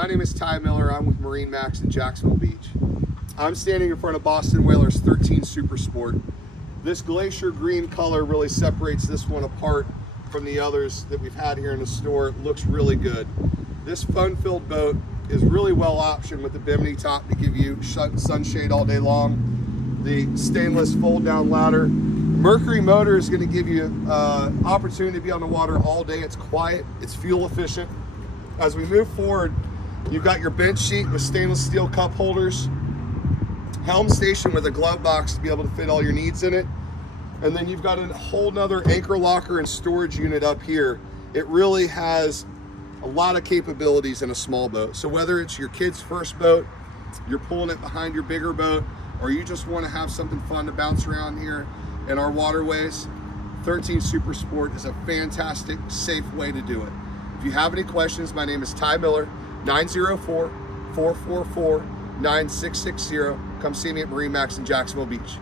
my name is Ty Miller. I'm with MarineMax in Jacksonville Beach. I'm standing in front of Boston Whaler's 13 Super Sport. This glacier green color really separates this one apart from the others that we've had here in the store. It looks really good. This fun-filled boat is really well optioned with the bimini top to give you sunshade all day long. The stainless fold-down ladder. Mercury motor is going to give you opportunity to be on the water all day. It's quiet, it's fuel efficient. As we move forward, you've got your bench sheet with stainless steel cup holders, helm station with a glove box to be able to fit all your needs in it, and then you've got a whole nother anchor locker and storage unit up here. It really has a lot of capabilities in a small boat. So whether it's your kid's first boat, you're pulling it behind your bigger boat, or you just want to have something fun to bounce around here in our waterways, 13 Super Sport is a fantastic, safe way to do it. If you have any questions, my name is Ty Miller, 904-444-9660. Come see me at MarineMax in Jacksonville Beach.